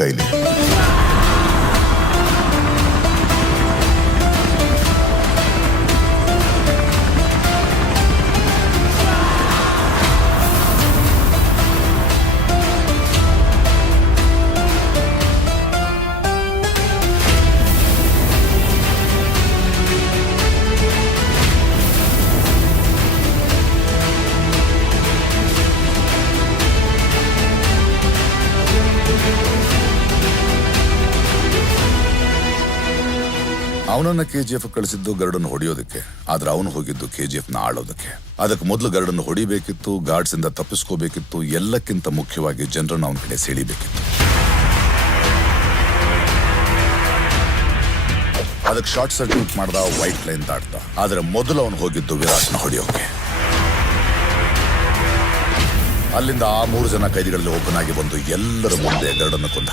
ಕೈಲಿ. ಅವನನ್ನ KGF ಕಳಿಸಿದ್ದು ಗರುಡನ್ನು ಹೊಡೆಯೋದಕ್ಕೆ, ಆದ್ರೆ ಅವನು ಹೋಗಿದ್ದು KGF ನ ಆಳೋದಕ್ಕೆ. ಅದಕ್ಕೆ ಮೊದಲು ಗರುಡನ್ನು ಹೊಡಿಬೇಕಿತ್ತು, ಗಾರ್ಡ್ಸ್ ಇಂದ ತಪ್ಪಿಸ್ಕೋಬೇಕಿತ್ತು, ಎಲ್ಲಕ್ಕಿಂತ ಮುಖ್ಯವಾಗಿ ಜನರನ್ನು ಅವನ ಕಡೆ ಸೆಳಿಬೇಕಿತ್ತು. ಅದಕ್ಕೆ ಶಾರ್ಟ್ ಸರ್ಕ್ಯೂಟ್ ಮಾಡ್ದ, ವೈಟ್ ಲೈನ್ ದಾಟ್ದ. ಆದ್ರೆ ಮೊದಲು ಅವನು ಹೋಗಿದ್ದು ವಿರಾಟ್ನ ಹೊಡೆಯೋಕೆ. ಅಲ್ಲಿಂದ ಆ 3 ಜನ ಕೈದಿಗಳಲ್ಲಿ ಒಬ್ಬನಾಗಿ ಬಂದು ಎಲ್ಲರ ಮುಂದೆ ಗರುಡನ್ನು ಕೊಂದ.